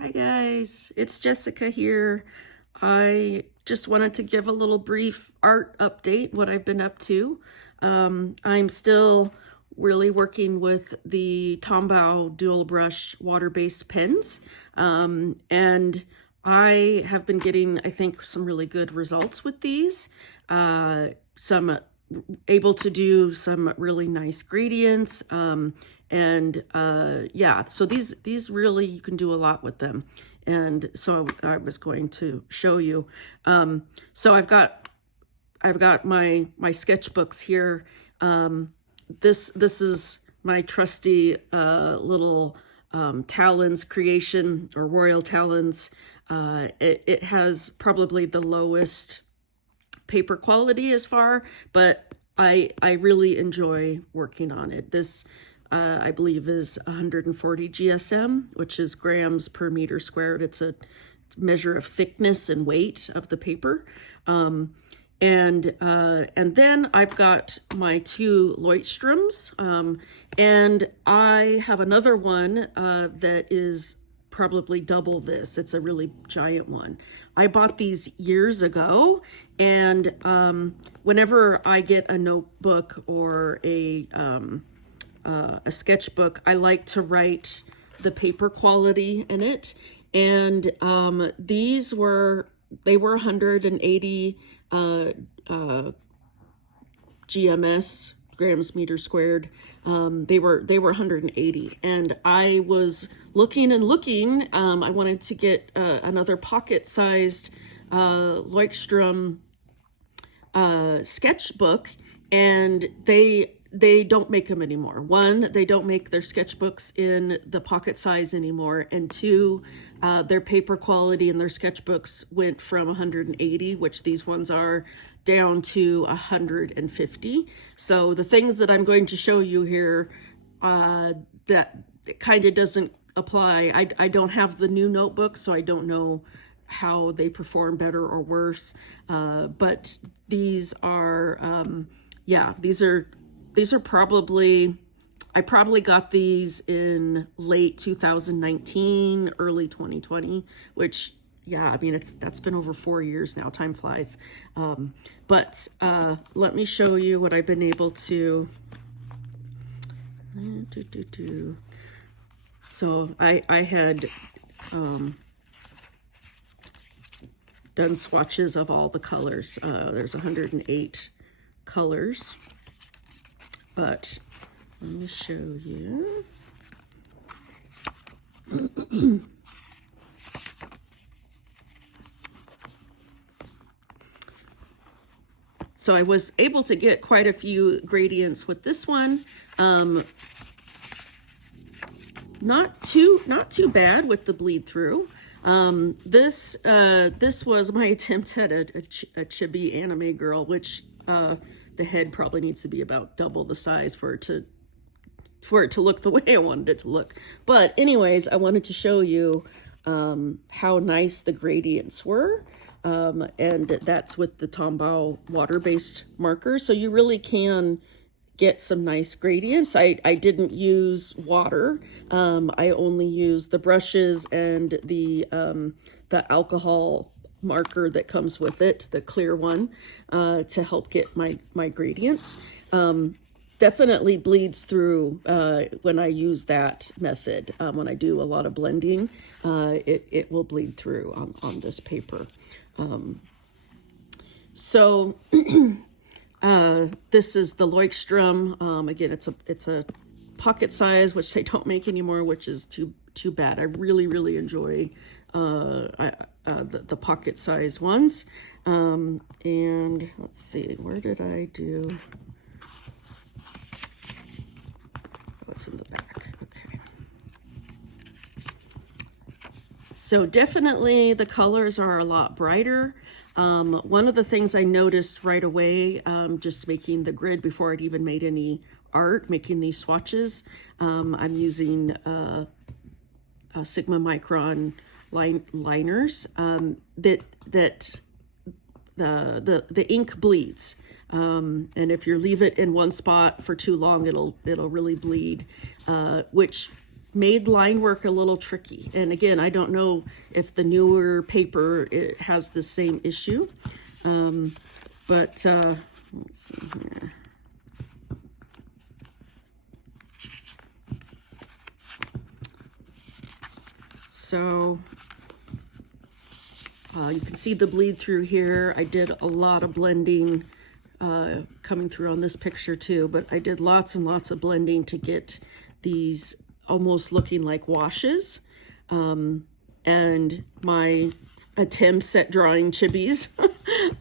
Hi guys, it's Jessica here. I just wanted to give a little brief art update, what I've been up to. I'm still really working with the Tombow Dual Brush water-based pens, and I have been getting, I think, some really good results with these. Some able to do some really nice gradients, yeah, so these really, you can do a lot with them. And so I was going to show you. So I've got my sketchbooks here. This is my trusty little Talens creation, or Royal Talens. It has probably the lowest paper quality as far, but I really enjoy working on it. This I believe is 140 GSM, which is grams per meter squared. It's a measure of thickness and weight of the paper. And then I've got my two Leuchtstroms, and I have another one that is probably double this. It's a really giant one. I bought these years ago, and whenever I get a notebook or a sketchbook, I like to write the paper quality in it. And they were 180 GMS, grams meter squared. They were 180, and I was looking and looking. I wanted to get another pocket-sized Leuchtstrom sketchbook, and they don't make them anymore. One, they don't make their sketchbooks in the pocket size anymore, and two, their paper quality in their sketchbooks went from 180, which these ones are, down to 150. So the things that I'm going to show you here, that kind of doesn't apply. I don't have the new notebooks, so I don't know how they perform better or worse. But these are, yeah, these are probably, I probably got these in late 2019, early 2020, which, yeah, I mean, that's been over 4 years now. Time flies. But let me show you what I've been able to do. So I had done swatches of all the colors. There's 108 colors. But let me show you. So I was able to get quite a few gradients with this one. Not too bad with the bleed through. This was my attempt at a chibi anime girl, which the head probably needs to be about double the size for it to look the way I wanted it to look. But anyways, I wanted to show you how nice the gradients were. And that's with the Tombow water-based markers. So you really can get some nice gradients. I didn't use water. I only used the brushes and the alcohol marker that comes with it, the clear one, to help get my gradients. Definitely bleeds through when I use that method. When I do a lot of blending, it will bleed through on this paper. So this is the Leuchtstrom. Again, it's a pocket size, which they don't make anymore, which is too bad. I really enjoy the pocket size ones. And let's see, where did I do? Oh, it's in the back. Okay. So definitely the colors are a lot brighter. One of the things I noticed right away, just making the grid before I'd even made any art, making these swatches, I'm using Sigma Micron liners, that the ink bleeds. And if you leave it in one spot for too long, it'll really bleed, which made line work a little tricky. And again, I don't know if the newer paper it has the same issue, but let's see here. So you can see the bleed through here. I did a lot of blending coming through on this picture too, but I did lots and lots of blending to get these almost looking like washes. And my attempts at drawing chibis,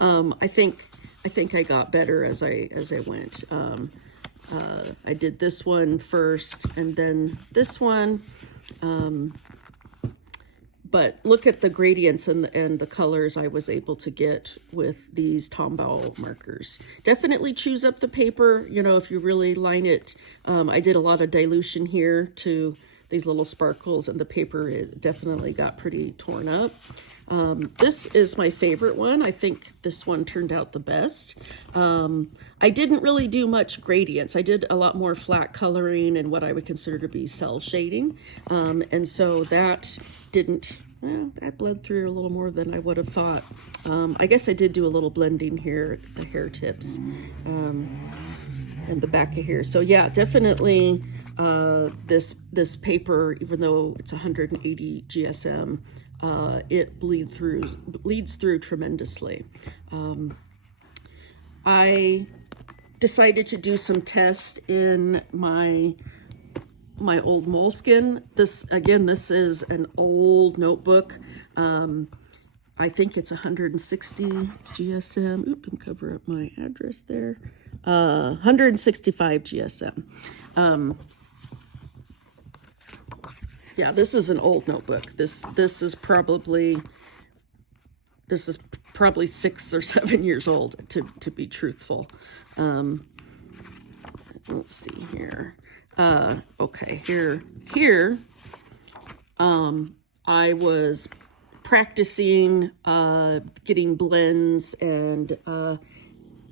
I think I got better as I went. I did this one first and then this one. But look at the gradients and the colors I was able to get with these Tombow markers. Definitely choose up the paper, you know, if you really line it. I did a lot of dilution here to these little sparkles, and the paper it definitely got pretty torn up. This is my favorite one. I think this one turned out the best. I didn't really do much gradients. I did a lot more flat coloring and what I would consider to be cell shading. And so that didn't, well, that bled through a little more than I would have thought. I guess I did do a little blending here at the hair tips and the back of here. So yeah, definitely this paper, even though it's 180 GSM, it bleeds through tremendously. I decided to do some tests in my old Moleskine. This is an old notebook. I think it's 160 GSM. Oop, and cover up my address there. 165 GSM. Yeah, this is an old notebook. This is probably 6 or 7 years old, to be truthful. Let's see here. Okay, here, I was practicing getting blends, and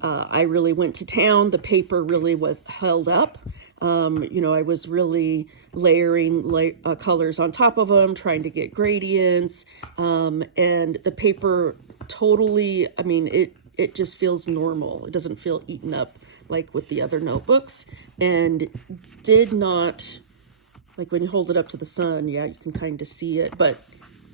I really went to town. The paper really was held up. You know, I was really layering colors on top of them, trying to get gradients, and the paper totally, I mean, it just feels normal. It doesn't feel eaten up like with the other notebooks, and did not, like when you hold it up to the sun, yeah, you can kind of see it, but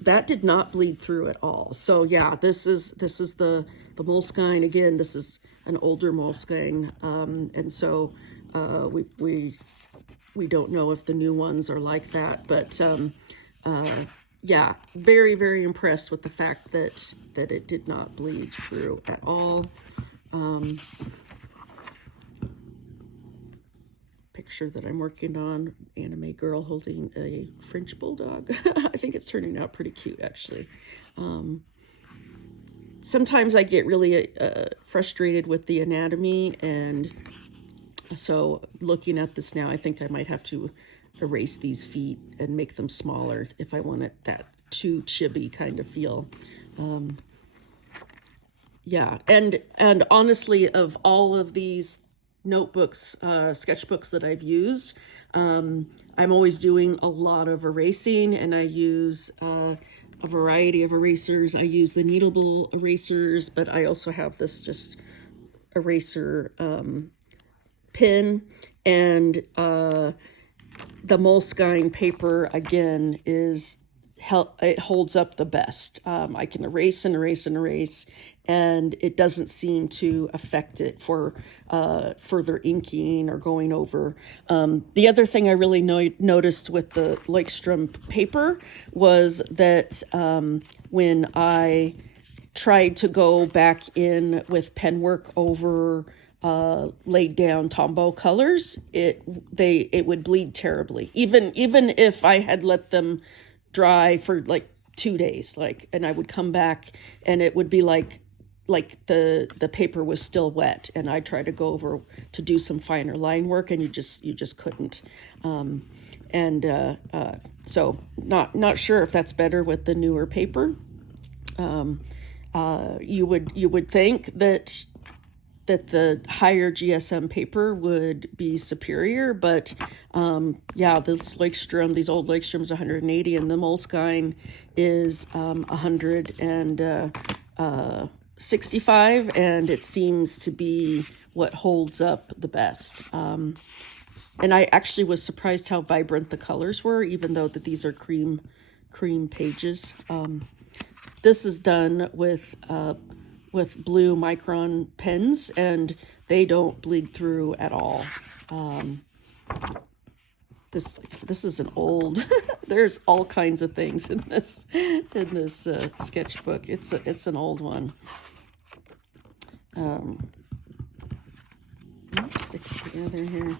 that did not bleed through at all. So yeah, this is the Moleskine. Again, this is an older Moleskine, and so we don't know if the new ones are like that, but yeah, very, very impressed with the fact that it did not bleed through at all. Picture that I'm working on, anime girl holding a French bulldog. I think it's turning out pretty cute, actually. Sometimes I get really frustrated with the anatomy, and so looking at this now, I think I might have to erase these feet and make them smaller if I want it that too chibi kind of feel. Yeah, and honestly, of all of these notebooks, sketchbooks that I've used, I'm always doing a lot of erasing, and I use a variety of erasers. I use the kneadable erasers, but I also have this just eraser pen, and the Moleskine paper, again, it holds up the best. I can erase and erase and erase, and it doesn't seem to affect it for further inking or going over. The other thing I really noticed with the Leuchtturm paper was that when I tried to go back in with pen work over laid down Tombow colors, it would bleed terribly. Even if I had let them dry for like 2 days, and I would come back and it would be like the paper was still wet, and I tried to go over to do some finer line work, and you just couldn't. So not sure if that's better with the newer paper. You would think that that the higher GSM paper would be superior, but yeah, this Lakestrom, these old Lakestroms, 180, and the Moleskine is 165, and it seems to be what holds up the best. And I actually was surprised how vibrant the colors were, even though that these are cream pages. This is done with blue Micron pens, and they don't bleed through at all. This is an old. There's all kinds of things in this sketchbook. It's an old one. Stick it together here.